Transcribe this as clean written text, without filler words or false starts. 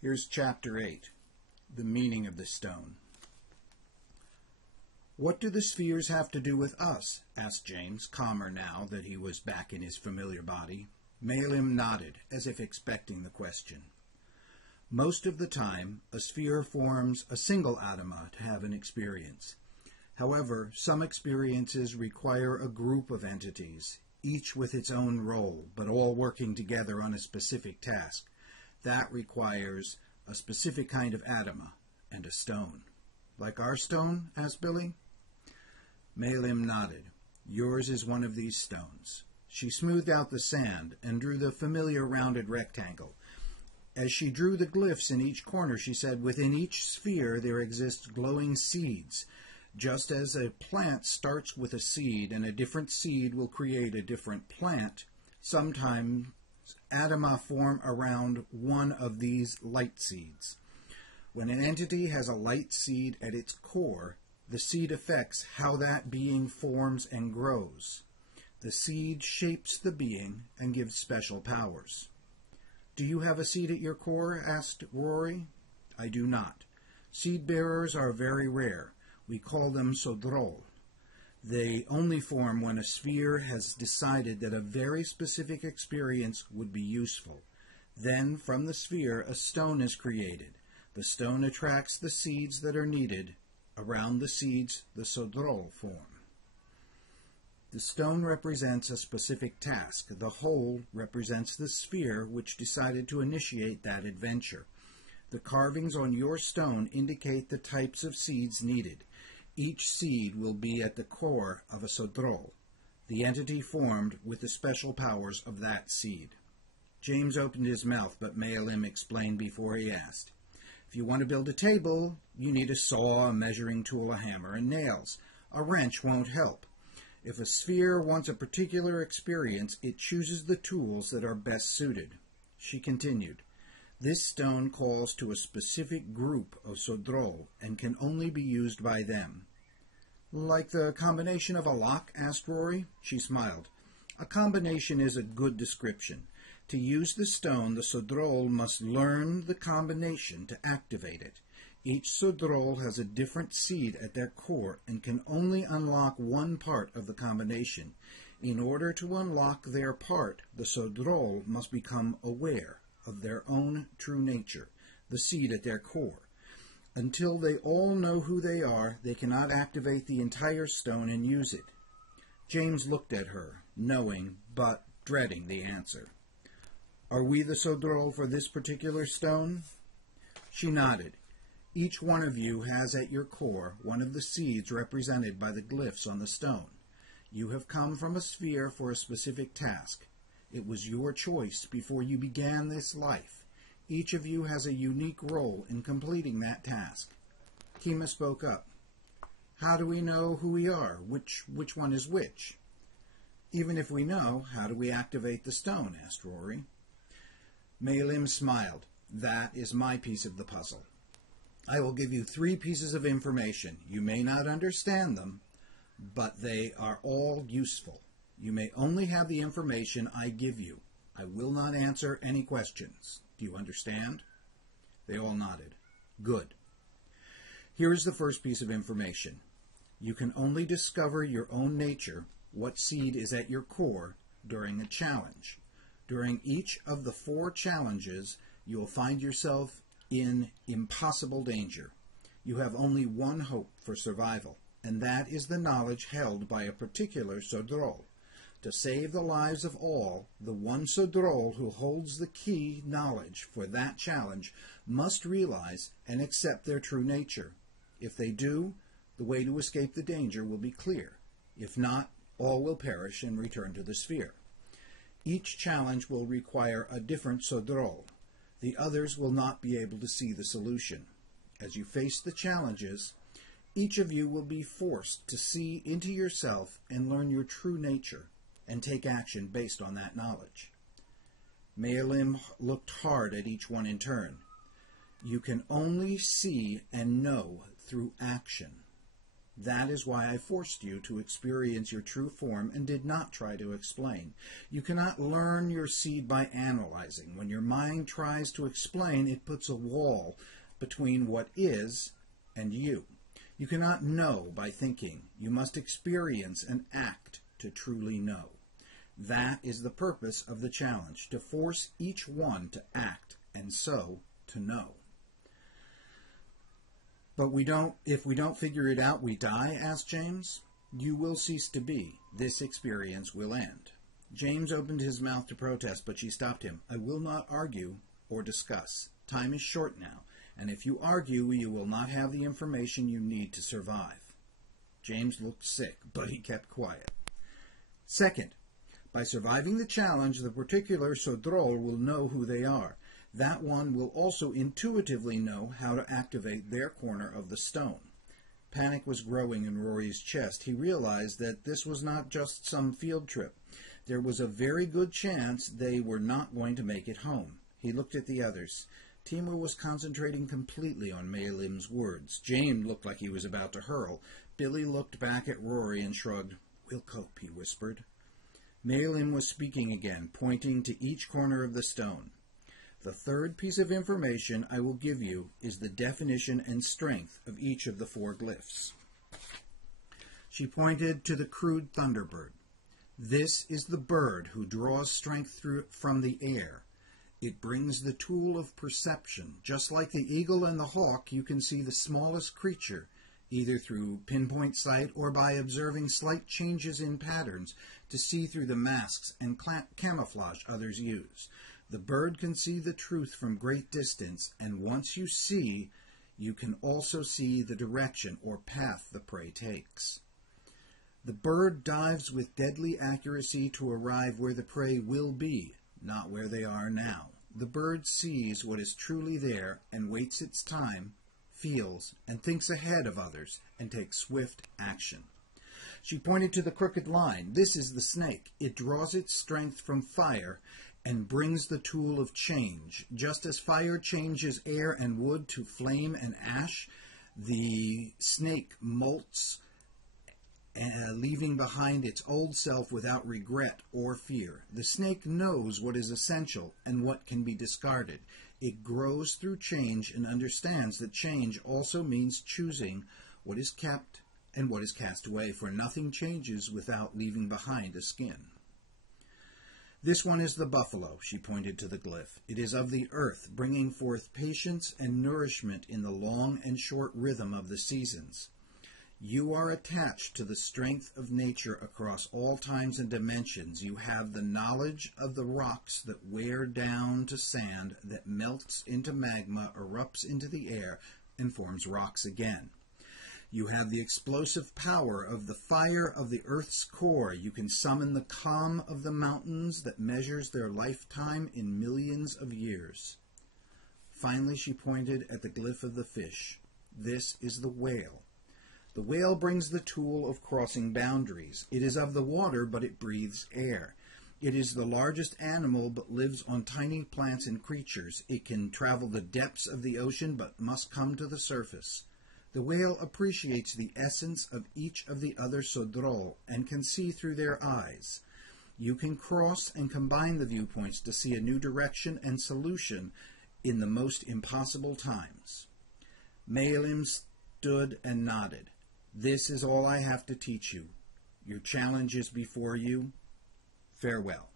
Here's Chapter 8, The Meaning of the Stone. "What do the spheres have to do with us?" asked James, calmer now that he was back in his familiar body. Mealim nodded, as if expecting the question. "Most of the time, a sphere forms a single atoma to have an experience. However, some experiences require a group of entities, each with its own role, but all working together on a specific task. That requires a specific kind of atoma and a stone." "Like our stone?" asked Billy. Mealim nodded. "Yours is one of these stones." She smoothed out the sand and drew the familiar rounded rectangle. As she drew the glyphs in each corner, she said, "Within each sphere there exist glowing seeds. Just as a plant starts with a seed and a different seed will create a different plant, sometimes atoma form around one of these light seeds. When an entity has a light seed at its core, the seed affects how that being forms and grows. The seed shapes the being and gives special powers." "Do you have a seed at your core?" asked Rory. "I do not. Seed bearers are very rare. We call them sodrol. They only form when a sphere has decided that a very specific experience would be useful. Then, from the sphere, a stone is created. The stone attracts the seeds that are needed. Around the seeds, the sodrol form. The stone represents a specific task. The hole represents the sphere which decided to initiate that adventure. The carvings on your stone indicate the types of seeds needed. Each seed will be at the core of a sodrol, the entity formed with the special powers of that seed." James opened his mouth, but Mealim explained before he asked. "If you want to build a table, you need a saw, a measuring tool, a hammer, and nails. A wrench won't help. If a sphere wants a particular experience, it chooses the tools that are best suited." She continued, "This stone calls to a specific group of sodrol and can only be used by them." "Like the combination of a lock?" asked Rory. She smiled. "A combination is a good description. To use the stone, the sodrol must learn the combination to activate it. Each sodrol has a different seed at their core and can only unlock one part of the combination. In order to unlock their part, the sodrol must become aware of their own true nature, the seed at their core. Until they all know who they are, they cannot activate the entire stone and use it." James looked at her, knowing but dreading the answer. "Are we the sodrol for this particular stone?" She nodded. "Each one of you has at your core one of the seeds represented by the glyphs on the stone. You have come from a sphere for a specific task. It was your choice before you began this life. Each of you has a unique role in completing that task." Kima spoke up. "How do we know who we are? Which one is which?" "Even if we know, how do we activate the stone?" asked Rory. Mealim smiled. "That is my piece of the puzzle. I will give you 3 pieces of information. You may not understand them, but they are all useful. You may only have the information I give you. I will not answer any questions. Do you understand?" They all nodded. "Good. Here is the first piece of information. You can only discover your own nature, what seed is at your core, during a challenge. During each of the 4 challenges, you will find yourself in impossible danger. You have only one hope for survival, and that is the knowledge held by a particular sodrol. To save the lives of all, the one sodrol who holds the key knowledge for that challenge must realize and accept their true nature. If they do, the way to escape the danger will be clear. If not, all will perish and return to the sphere. Each challenge will require a different sodrol. The others will not be able to see the solution. As you face the challenges, each of you will be forced to see into yourself and learn your true nature, and take action based on that knowledge." Mealim looked hard at each one in turn. "You can only see and know through action. That is why I forced you to experience your true form and did not try to explain. You cannot learn your seed by analyzing. When your mind tries to explain, it puts a wall between what is and you. You cannot know by thinking. You must experience and act to truly know. That is the purpose of the challenge, to force each one to act and so to know. But if we don't figure it out, we die, asked James. You will cease to be. This experience will end. James opened his mouth to protest, but she stopped him. I will not argue or discuss. Time is short now, and if you argue, you will not have the information you need to survive. James looked sick, but he kept quiet. Second, by surviving the challenge, the particular Sodrol will know who they are. That one will also intuitively know how to activate their corner of the stone. Panic was growing in Rory's chest. He realized that this was not just some field trip. There was a very good chance they were not going to make it home. He looked at the others. Timur was concentrating completely on Mealim's words. James looked like he was about to hurl. Billy looked back at Rory and shrugged. We'll cope, he whispered. Mealim was speaking again, pointing to each corner of the stone. The third piece of information I will give you is the definition and strength of each of the 4 glyphs. She pointed to the crude thunderbird. This is the bird who draws strength from the air. It brings the tool of perception. Just like the eagle and the hawk, you can see the smallest creature, either through pinpoint sight or by observing slight changes in patterns to see through the masks and camouflage others use. The bird can see the truth from great distance, and once you see, you can also see the direction or path the prey takes. The bird dives with deadly accuracy to arrive where the prey will be, not where they are now. The bird sees what is truly there and waits its time, feels, and thinks ahead of others, and takes swift action. She pointed to the crooked line. This is the snake. It draws its strength from fire and brings the tool of change. Just as fire changes air and wood to flame and ash, the snake molts, leaving behind its old self without regret or fear. The snake knows what is essential and what can be discarded. It grows through change and understands that change also means choosing what is kept and what is cast away, for nothing changes without leaving behind a skin. This one is the buffalo, she pointed to the glyph. It is of the earth, bringing forth patience and nourishment in the long and short rhythm of the seasons. You are attached to the strength of nature across all times and dimensions. You have the knowledge of the rocks that wear down to sand, that melts into magma, erupts into the air, and forms rocks again. You have the explosive power of the fire of the earth's core. You can summon the calm of the mountains that measures their lifetime in millions of years. Finally, she pointed at the glyph of the fish. This is the whale. The whale brings the tool of crossing boundaries. It is of the water, but it breathes air. It is the largest animal, but lives on tiny plants and creatures. It can travel the depths of the ocean, but must come to the surface. The whale appreciates the essence of each of the other Sodrol and can see through their eyes. You can cross and combine the viewpoints to see a new direction and solution in the most impossible times. Mealim stood and nodded. This is all I have to teach you. Your challenge is before you. Farewell.